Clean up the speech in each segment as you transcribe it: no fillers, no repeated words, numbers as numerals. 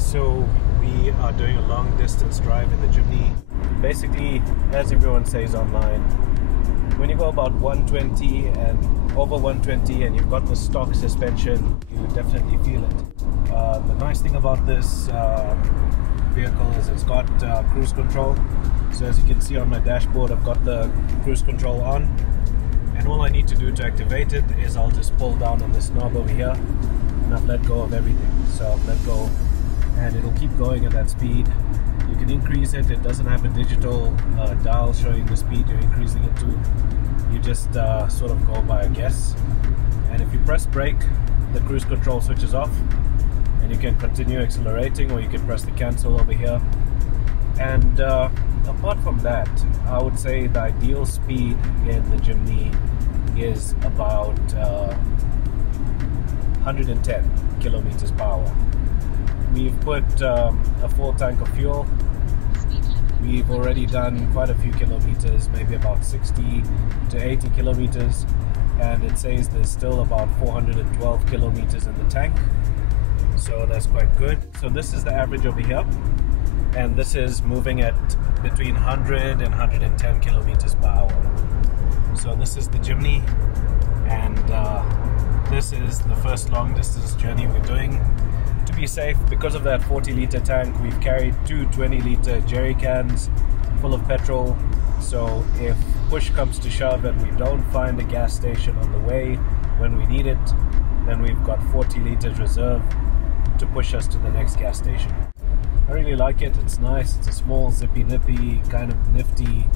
So we are doing a long distance drive in the Jimny. Basically, as everyone says online, when you go about 120 and over 120 and you've got the stock suspension, you definitely feel it. The nice thing about this vehicle is it's got cruise control. So as you can see on my dashboard, I've got the cruise control on, and all I need to do to activate it is I'll just pull down on this knob over here and I've let go of everything. So I've let go and it'll keep going at that speed. You can increase it. It doesn't have a digital dial showing the speed you're increasing it to. You just sort of go by a guess. And if you press brake, the cruise control switches off and you can continue accelerating, or you can press the cancel over here. And apart from that, I would say the ideal speed in the Jimny is about 110 kilometers per hour. We've put a full tank of fuel. We've already done quite a few kilometers, maybe about 60 to 80 kilometers, and it says there's still about 412 kilometers in the tank, so that's quite good. So this is the average over here, and this is moving at between 100 and 110 kilometers per hour. So this is the Jimny, and this is the first long distance journey we're doing. To be safe, because of that 40-liter tank, we've carried two 20-liter jerry cans full of petrol. So if push comes to shove and we don't find a gas station on the way when we need it, then we've got 40 liters reserve to push us to the next gas station. I really like it. It's nice. It's a small, zippy nippy, kind of nifty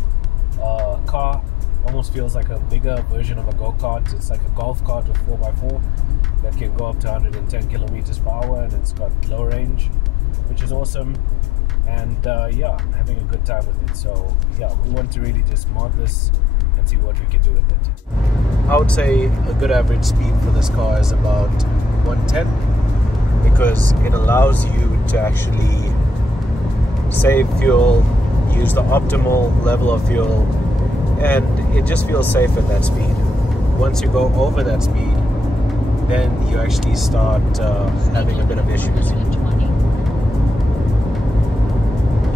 car. Almost feels like a bigger version of a go-kart. It's like a golf cart with 4x4 that can go up to 110 kilometers per hour, and it's got low range, which is awesome. And yeah, I'm having a good time with it. So yeah, we want to really just mod this and see what we can do with it. I would say a good average speed for this car is about 110, because it allows you to actually save fuel, use the optimal level of fuel, and it just feels safe at that speed. Once you go over that speed, then you actually start having a bit of issues.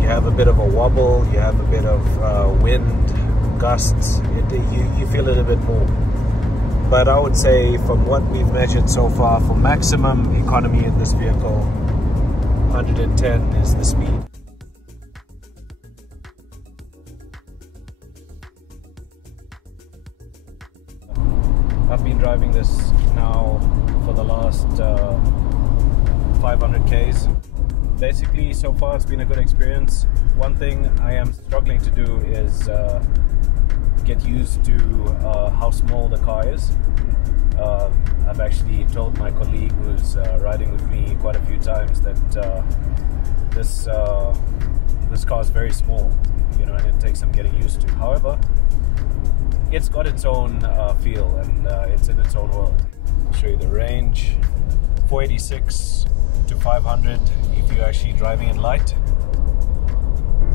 You have a bit of a wobble, you have a bit of wind, gusts, you feel it a bit more. But I would say from what we've measured so far, for maximum economy in this vehicle, 110 is the speed. I've been driving this now for the last 500 Ks. Basically, so far it's been a good experience. One thing I am struggling to do is get used to how small the car is. I've actually told my colleague who's riding with me quite a few times that this car is very small, you know, and it takes some getting used to. However, it's got its own feel, and it's in its own world. I'll show you the range. 486 to 500 if you're actually driving it light.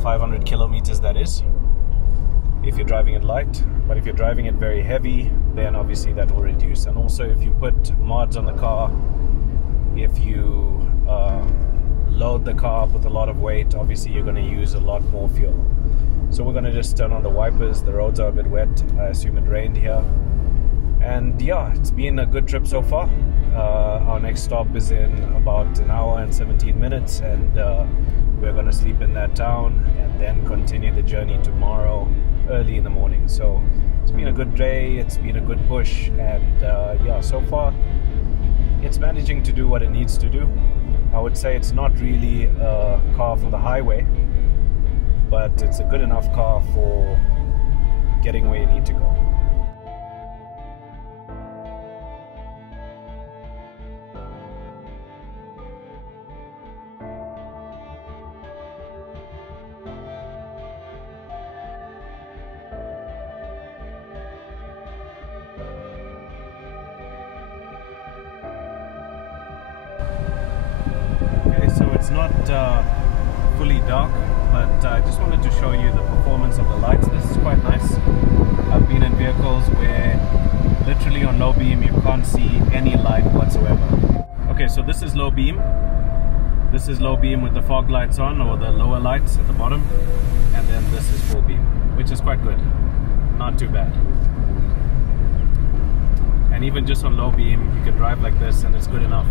500 kilometers, that is, if you're driving it light. But if you're driving it very heavy, then obviously that will reduce. And also, if you put mods on the car, if you load the car up with a lot of weight, obviously you're going to use a lot more fuel. So we're going to just turn on the wipers. The roads are a bit wet. I assume it rained here. And yeah, it's been a good trip so far. Our next stop is in about an hour and 17 minutes, and we're going to sleep in that town and then continue the journey tomorrow early in the morning. So it's been a good day, it's been a good push, and yeah, so far it's managing to do what it needs to do. I would say it's not really a car for the highway, but it's a good enough car for getting where you need to go. Okay, so it's not fully dark, but I just wanted to show you the performance of the lights. This is quite nice. I've been in vehicles where literally on low beam you can't see any light whatsoever. Okay, so this is low beam, This is low beam with the fog lights on, or the lower lights at the bottom, and then this is full beam, which is quite good, not too bad. And even just on low beam you can drive like this and it's good enough,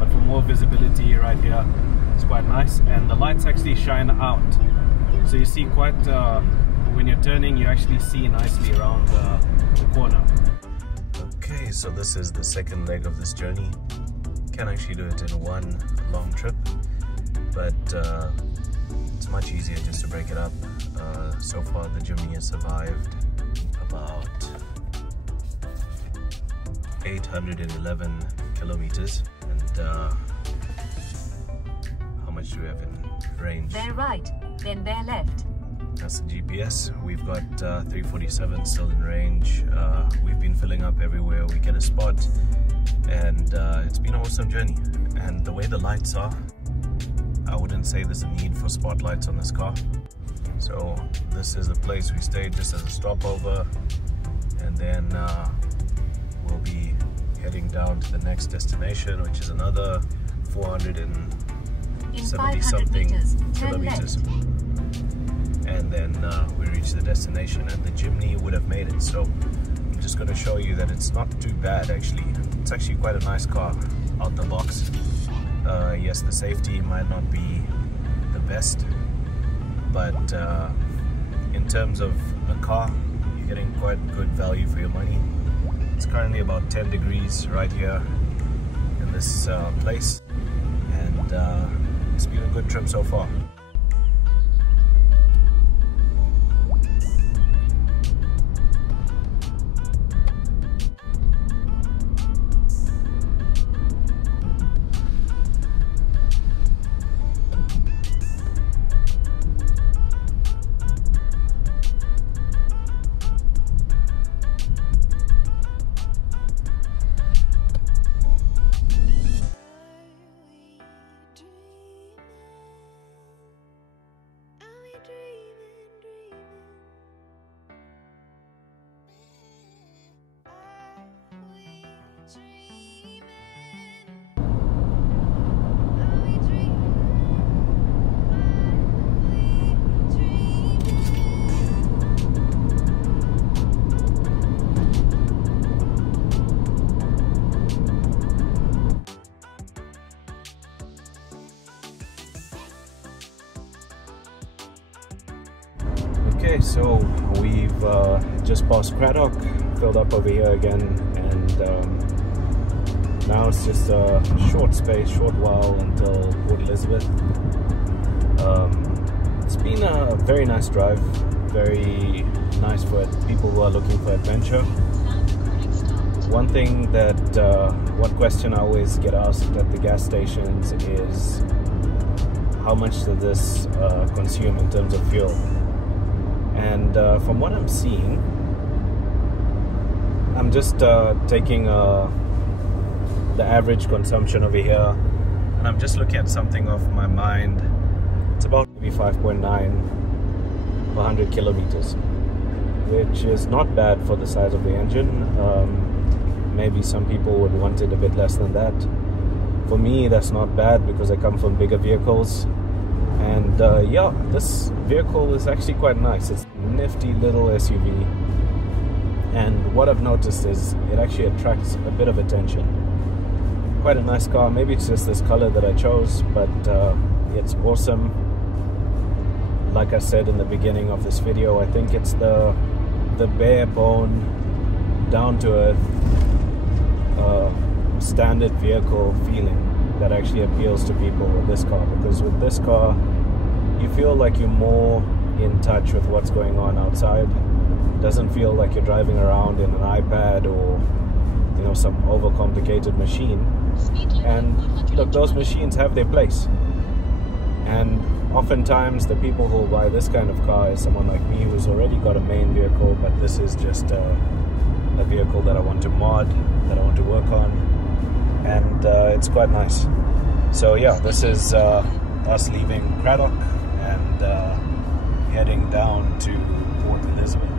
but for more visibility right here it's quite nice. And the lights actually shine out, so you see quite when you're turning, you actually see nicely around the corner. Okay, so this is the second leg of this journey. Can actually do it in one long trip, but it's much easier just to break it up. So far the Jimny has survived about 811 kilometers, and how much do we have in range? Bear right, then bear left. That's the GPS. We've got 347 still in range. We've been filling up everywhere we get a spot, and it's been an awesome journey. And the way the lights are, I wouldn't say there's a need for spotlights on this car. So this is the place we stayed just as a stopover, and then we'll be heading down to the next destination, which is another 470 something kilometers. And then we reach the destination, and the Jimny would have made it. So I'm just going to show you that it's not too bad actually. It's actually quite a nice car out the box. Yes, the safety might not be the best, but in terms of a car, you're getting quite good value for your money. It's currently about 10 degrees right here in this place, and it's been a good trip so far. Okay, so we've just passed Craddock, filled up over here again, and now it's just a short while until Port Elizabeth. It's been a very nice drive, very nice for people who are looking for adventure. One thing that, one question I always get asked at the gas stations is, how much does this consume in terms of fuel? And from what I'm seeing, I'm just taking the average consumption over here, and I'm just looking at something off my mind. It's about maybe 5.9 per 100 kilometers, which is not bad for the size of the engine. Maybe some people would want it a bit less than that. For me, that's not bad because I come from bigger vehicles. And yeah, this vehicle is actually quite nice. It's a nifty little SUV, and what I've noticed is it actually attracts a bit of attention. Quite a nice car. Maybe it's just this color that I chose, but it's awesome. Like I said in the beginning of this video, I think it's the bare bone, down to earth, standard vehicle feeling that actually appeals to people with this car, because with this car you feel like you're more in touch with what's going on outside. It doesn't feel like you're driving around in an iPad or, you know, some overcomplicated machine. And look, those machines have their place, and oftentimes the people who buy this kind of car is someone like me who's already got a main vehicle, but this is just a vehicle that I want to mod, that I want to work on, and it's quite nice. So yeah, this is us leaving Craddock and heading down to Port Elizabeth.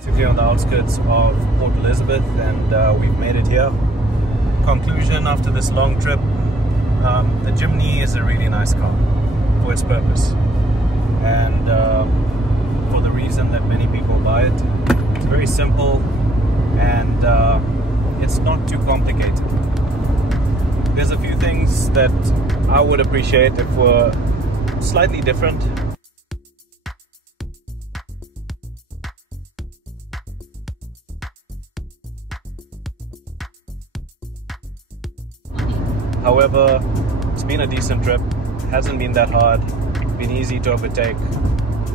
Basically on the outskirts of Port Elizabeth, and we've made it here. Conclusion after this long trip, the Jimny is a really nice car for its purpose, and for the reason that many people buy it. It's very simple, and it's not too complicated. There's a few things that I would appreciate if were slightly different. However, it's been a decent trip, hasn't been that hard, been easy to overtake,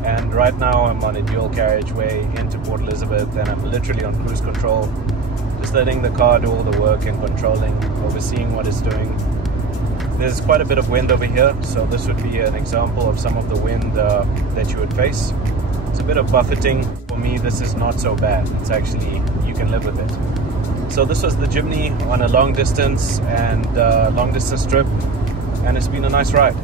and right now I'm on a dual carriageway into Port Elizabeth, and I'm literally on cruise control, just letting the car do all the work and controlling, overseeing what it's doing. There's quite a bit of wind over here, so this would be an example of some of the wind that you would face. It's a bit of buffeting. For me, this is not so bad. It's actually, you can live with it. So this was the Jimny on a long distance trip, and it's been a nice ride.